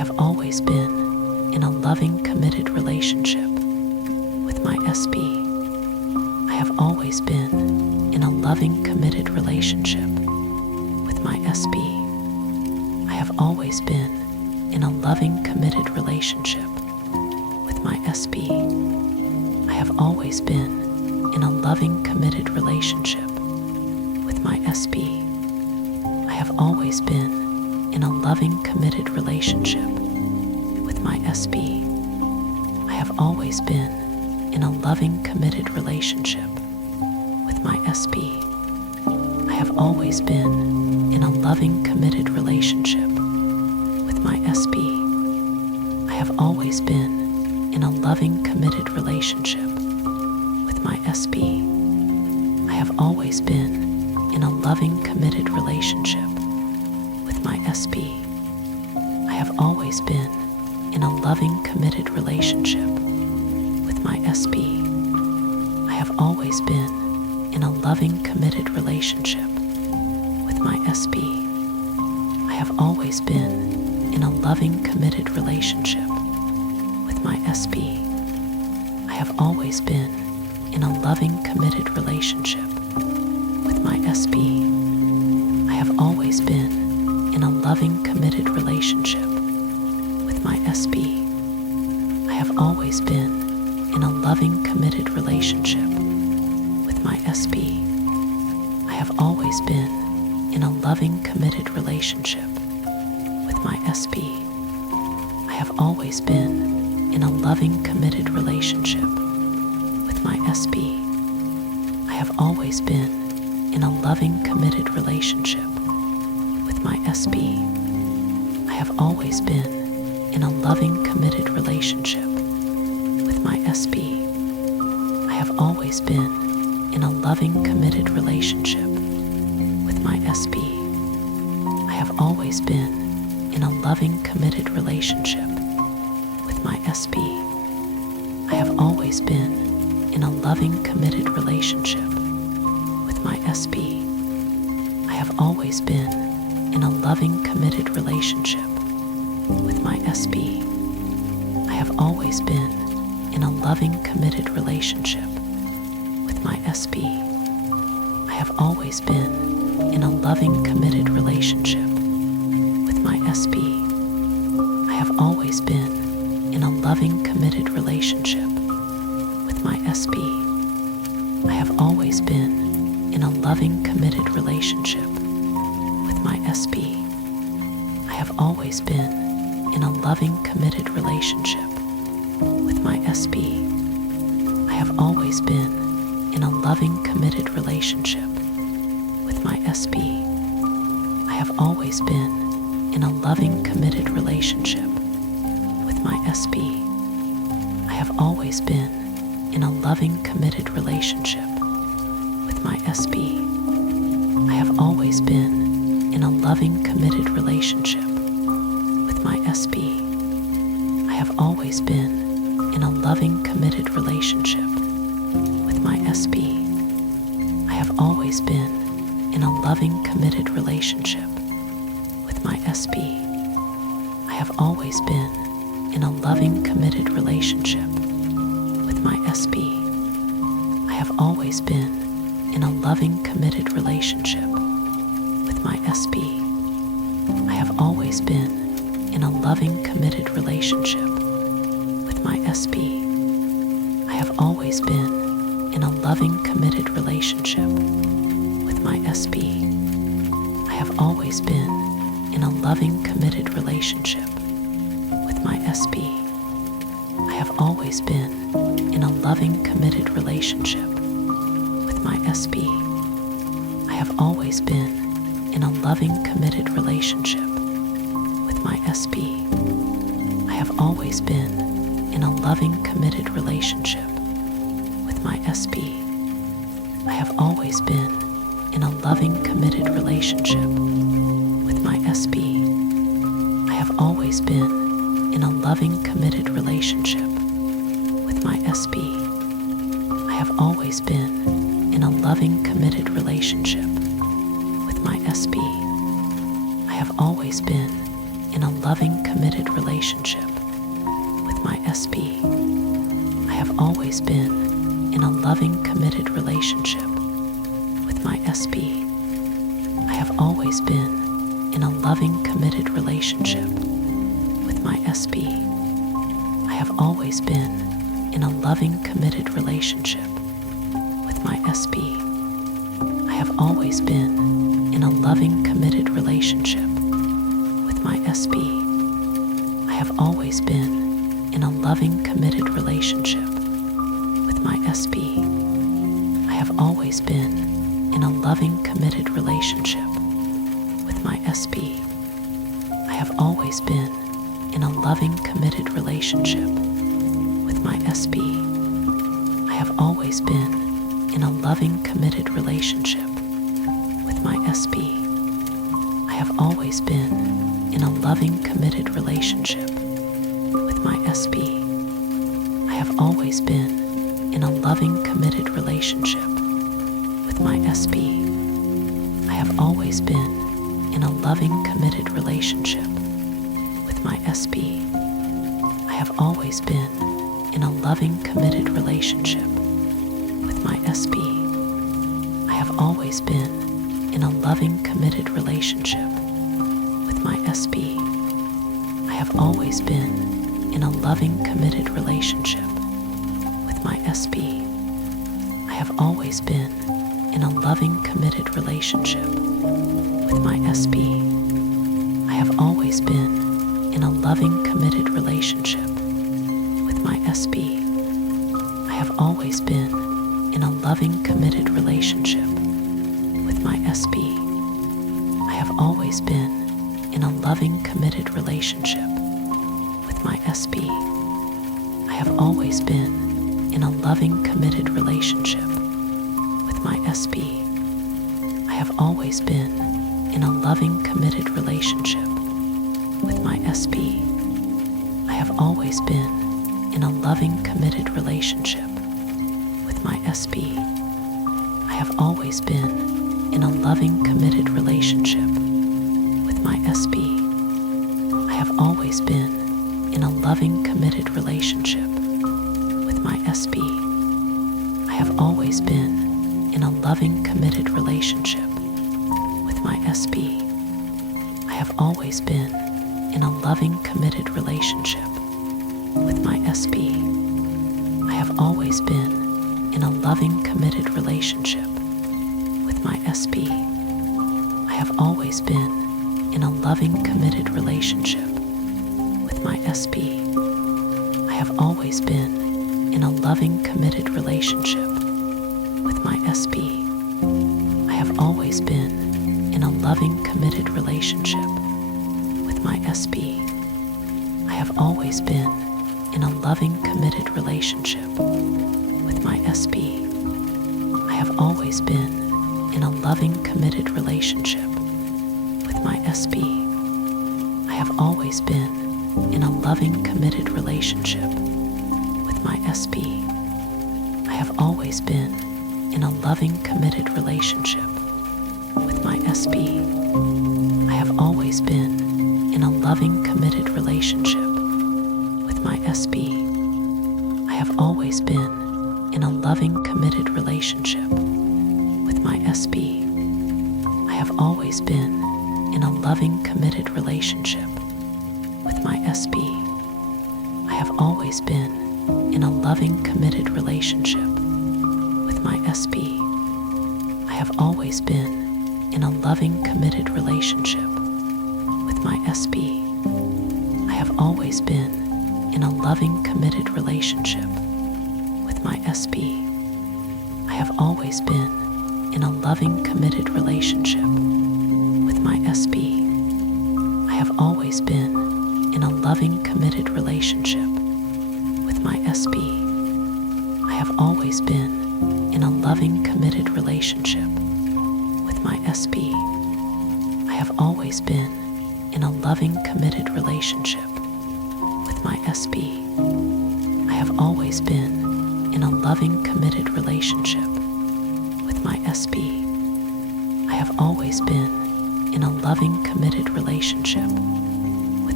have always been in a loving, committed relationship with my SB. I have always been in a loving, committed relationship with my SB. I have always been in a loving, committed relationship with my SB. I have always been in a loving, committed relationship with my SB. I have always been in a loving, committed relationship with my SB. I have always been in a loving, committed relationship with my SB. I have always been in a loving, committed relationship with my SB. I have always been in a loving, committed relationship with my SB. I have always been in a loving, committed relationship with my SB. I have always been in a loving, committed relationship with my SB. I have always been in a loving, committed relationship with my SB. I have always been in a loving, committed relationship with my SB. I have always been in a loving, committed relationship with my SB. I have always been in a loving, committed relationship with my SB. I have always been in a loving, committed relationship with my SB. I have always been in a loving, committed relationship with my SB. I have always been in a loving, committed relationship with my SB. I have always been in a loving, committed relationship with my SB. I have always been in a loving, committed relationship with my SB. I have always been in a loving, committed relationship with my SB. I have always been in a loving, committed relationship with my SB. I have always been in a loving, committed relationship with my SB. I have always been in a loving, committed relationship with my SB. I have always been in a loving, committed relationship with my SB. I have always been in a loving, committed relationship with my SB. I have always been in a loving, committed relationship with my SB. I have always been in a loving, committed relationship with my SB. I have always been in a loving, committed relationship with my SB. I have always been in a loving, committed relationship with my SB. I have always been in a loving, committed relationship with my SB. I have always been in a loving, committed relationship with my SB. I have always been in a loving, committed relationship with my SB. I have always been in a loving, committed relationship with my SB. I have always been in a loving, committed relationship with my SB. I have always been in a loving, committed relationship with my SB. I have always been in a loving, committed relationship with my SB. I have always been in a loving, committed relationship with my SB. I have always been in a loving, committed relationship with my SB. I have always been in a loving, committed relationship with my SB. I have always been in a loving, committed relationship with my SB. I have always been in a loving, committed relationship with my SB. I have always been in a loving, committed relationship with my SB. I have always been in a loving, committed relationship with my SB. I have always been in a loving, committed relationship with my SB. I have always been in a loving, committed relationship with my SB. I have always been in a loving, committed relationship with my SB. I have always been in a loving, committed relationship with my SB. I have always been in a loving, committed relationship with my SB. I have always been in a loving, committed relationship with my SB. I have always been in a loving, committed relationship with my SB. I have always been in a loving, committed relationship with my SB. I have always been in a loving, committed relationship with my SB. I have always been in a loving, committed relationship with my SB. I have always been in a loving, committed relationship with my SB. I have always been in a loving, committed relationship with my SB. I have always been in a loving, committed relationship with my SB. I have always been in a loving, committed relationship with my SB. I have always been in a loving, committed relationship with my SB. I have always been in a loving, committed relationship with my SB. I have always been in a loving, committed relationship with my SB. I have always been in a loving, committed relationship with my SB. I have always been in a loving, committed relationship with my SB. I have always been in a loving, committed relationship with my SB. I have always been in a loving, committed relationship with my SB. I have always been in a loving, committed relationship with my SB. I have always been in a loving, committed relationship with my SB. I have always been in a loving, committed relationship with my SB. I have always been in a loving, committed relationship with my SB. I have always been in a loving, committed relationship with my SB. I have always been in a loving, committed relationship with my SB. I have always been in a loving, committed relationship with my SB. I have always been in a loving, committed relationship with my SB. I have always been in a loving, committed relationship with my SB. I have always been in a loving, committed relationship with my SB. I have always been in a loving, committed relationship with my SB. I have always been in a loving, committed relationship with my SB. I have always been in a loving, committed relationship with my SB. I have always been in a loving, committed relationship with my SB. I have always been in a loving, committed relationship with my SB. I have always been in a loving, committed relationship with my SB. I have always been in a loving, committed relationship with my SB. I have always been in a loving, committed relationship with my SB. I have always been in a loving, committed relationship with my SB. I have always been in a loving, committed relationship with my SB. I have always been in a loving, committed relationship with my SB. I have always been in a loving, committed relationship with my SB. I have always been in a loving, committed relationship with my SB. I have always been in a loving, committed relationship with my SB. I have always been in a loving, committed relationship with my SB. I have always been in a loving, committed relationship with my SB. I have always been in a loving, committed relationship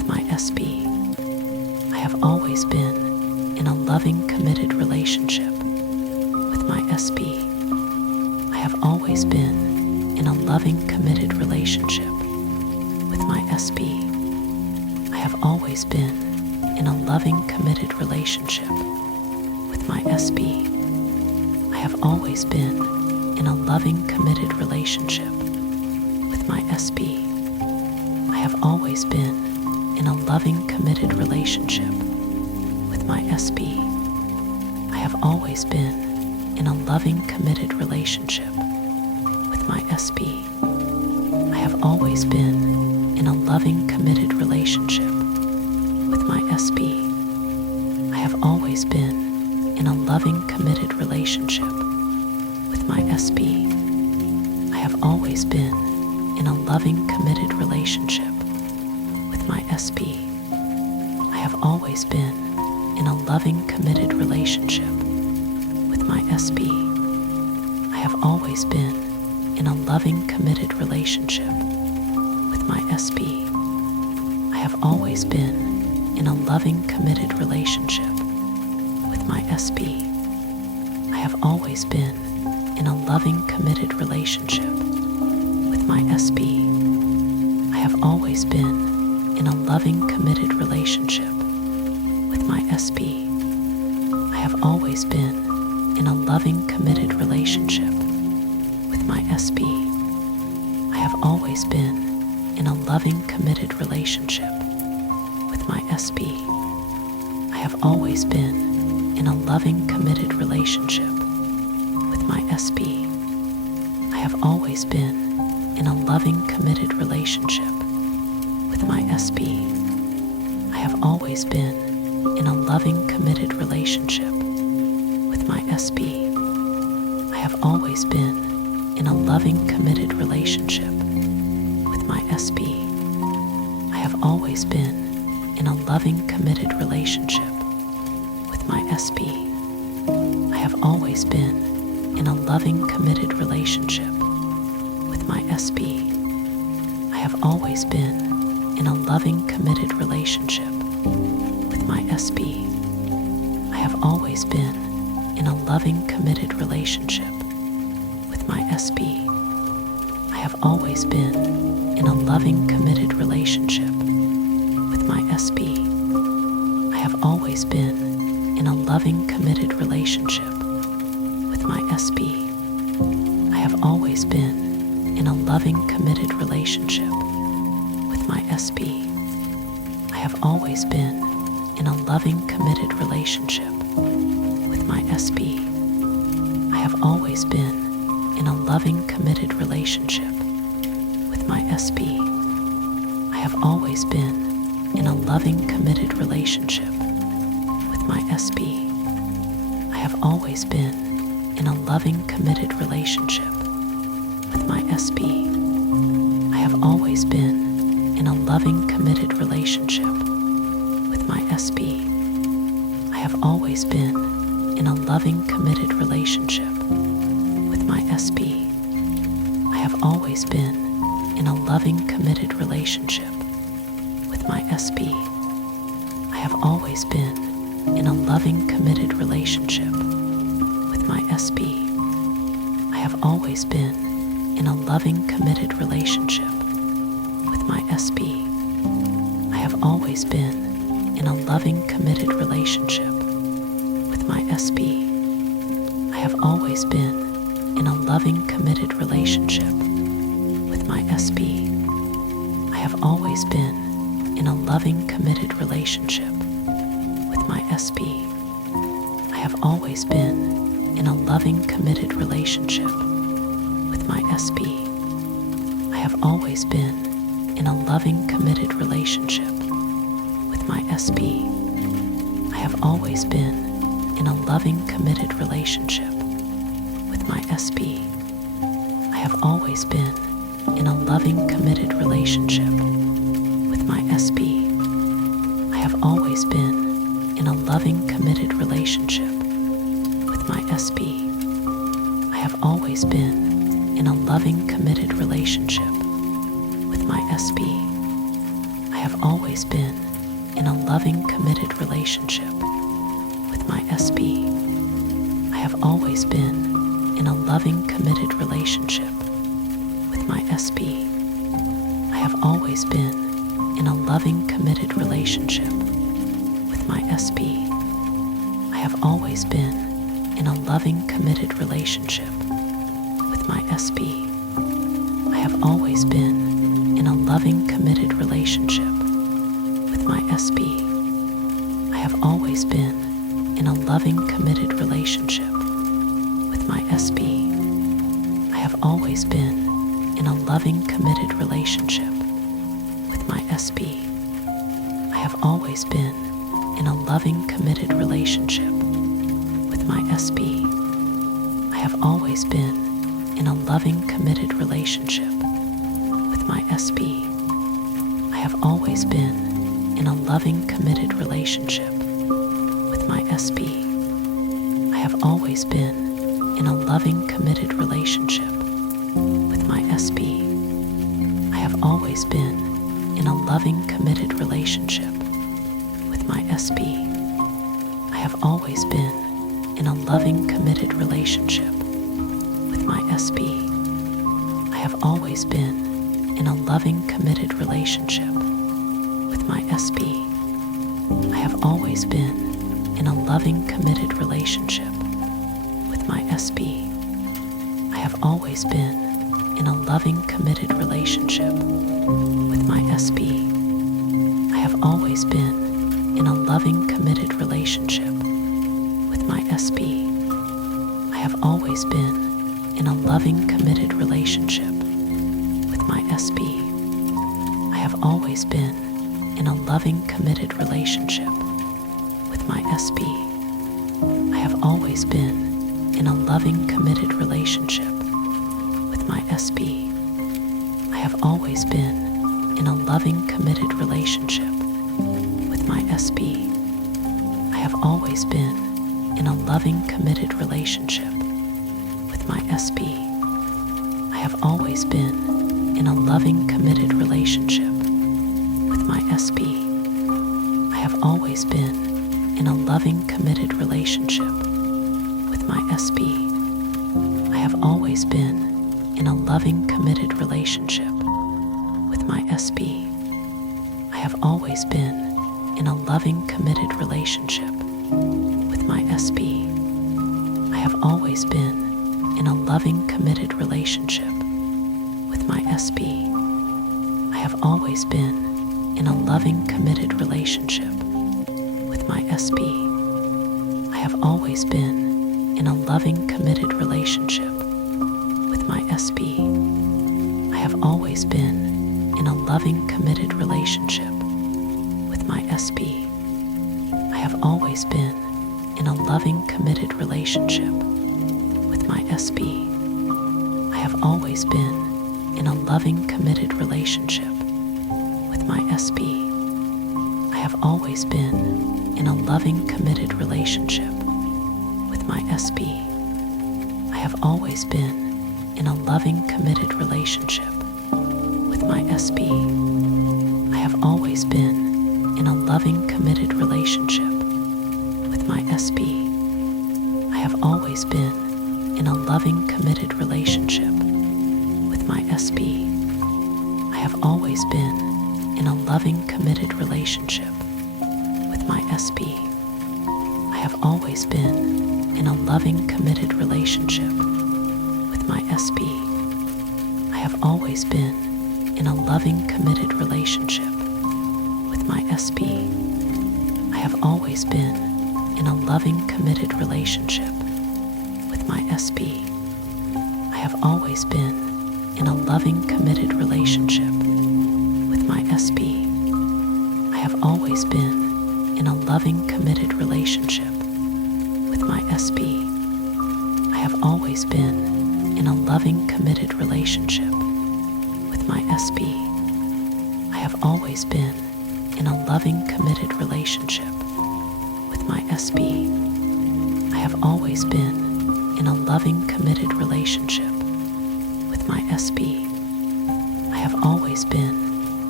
with my SB. I have always been in a loving, committed relationship with my SB. I have always been in a loving, committed relationship with my SB. I have always been in a loving, committed relationship with my SB. I have always been in a loving, committed relationship with my SB. I have always been in a loving, committed relationship with my SB. I have always been in a loving, committed relationship with my SB. I have always been in a loving, committed relationship with my SB. I have always been in a loving, committed relationship with my SB. I have always been in a loving, committed relationship with my SB. I have always been in a loving, committed relationship with my SB. I have always been in a loving, committed relationship with my SB. I have always been in a loving, committed relationship with my SB. I have always been in a loving, committed relationship with my SB. I have always been in a loving, committed relationship with my SB. I have always been in a loving, committed relationship with my SB. I have always been in a loving, committed relationship with my SB. I have always been in a loving, committed relationship with my SB. I have always been in a loving, committed relationship with my SB. I have always been in a loving, committed relationship with my SB. I have always been in a loving, committed relationship with my SB. I have always been in a loving, committed relationship with my SB. I have always been in a loving, committed relationship with my SB. I have always been in a loving, committed relationship with my SB. I have always been in a loving, committed relationship with my SB. I have always been in a loving, committed relationship with my SB. I have always been in a loving, committed relationship with my SB. I have always been in a loving, committed relationship with my SB. I have always been in a loving, committed relationship with my SB. I have always been in a loving, committed relationship with my SB. I have always been in a loving, committed relationship with my SB. I have always been in a loving, committed relationship with my SB. I have always been in a loving, committed relationship with my SB. I have always been in a loving, committed relationship with my SB. I have always been in a loving, committed relationship with my SB. I have always been in a loving, committed relationship with my SB. I have always been in a loving, committed relationship with my SB. I have always been in a loving, committed relationship with my SB. I have always been in a loving, committed relationship with my SB. I have always been in a loving, committed relationship with my SB. I have always been in a loving, committed relationship with my SB. I have always been in a loving, committed relationship with my SB. I have always been in a loving, committed relationship with my SB. I have always been in a loving, committed relationship with my SB. I have always been in a loving, committed relationship with my SB. I have always been in a loving, committed relationship with my SB. I have always been in a loving, committed relationship with my SB. I have always been in a loving, committed relationship with my SB. I have always been in a loving, committed relationship with my SB. I have always been in a loving, committed relationship with my SB. I have always been in a loving, committed relationship with my SB. I have always been in a loving, committed relationship with my SB. I have always been in a loving, committed relationship with my SB. I have always been in a loving, committed relationship with my SB. I have always been in a loving, committed relationship with my SB. I have always been in a loving, committed relationship with my SB. I have always been in a loving, committed relationship with my SB. I have always been in a loving, committed relationship with my SB. I have always been in a loving, committed relationship with my SB. I have always been in a loving, committed relationship with my SB. I have always been in a loving, committed relationship with my SB. I have always been in a loving, committed relationship with my SB. I have always been in a loving, committed relationship with my SB. I have always been in a loving, committed relationship with my SB. I have always been in a loving, committed relationship with my SB. I have always been in a loving, committed relationship with my SB. I have always been in a loving, committed relationship with my SB. I have always been in a loving, committed relationship with my SB. I have always been in a loving, committed relationship with my SB. I have always been in a loving, committed relationship with my SB. I have always been in a loving, committed relationship with my SB. I have always been in a loving, committed relationship with my SB. I have always been in a loving, committed relationship with my SB. I have always been in a loving, committed relationship with my SB. I have always been in a loving, committed relationship with my SB. I have always been in a loving, committed relationship with my SB. I have always been in a loving, committed relationship with my SB. I have always been in a loving, committed relationship with my SB. I have always been in a loving, committed relationship with my SB. I have always been in a loving, committed relationship with my SB. I have always been in a loving, committed relationship with my SB. I have always been in a loving, committed relationship with my SB. I have always been in a loving, committed relationship with my SB. I have always been in a loving, committed relationship with my SB. I have always been in a loving, committed relationship with my SB. I have always been in a loving, committed relationship with my SB. I have always been in a loving, committed relationship with my SB. I have always been in a loving, committed relationship with my SB. I have always been in a loving, committed relationship with my SB. I have always been in a loving, committed relationship with my SB. I have always been in a loving, committed relationship with my SB. I have always been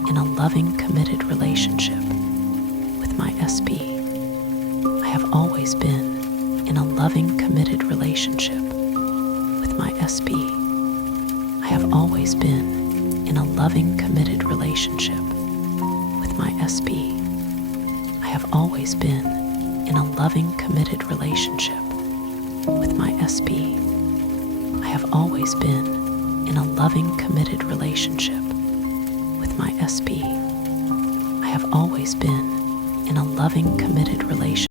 in a loving, committed relationship with my SB. I have always been in a loving, committed relationship with my SB. I have always been in a loving, committed relationship with my SB. I have always been in a loving, committed relationship with my SB. I have always been in a loving, committed relationship with my SB. I have always been in a loving, committed relationship.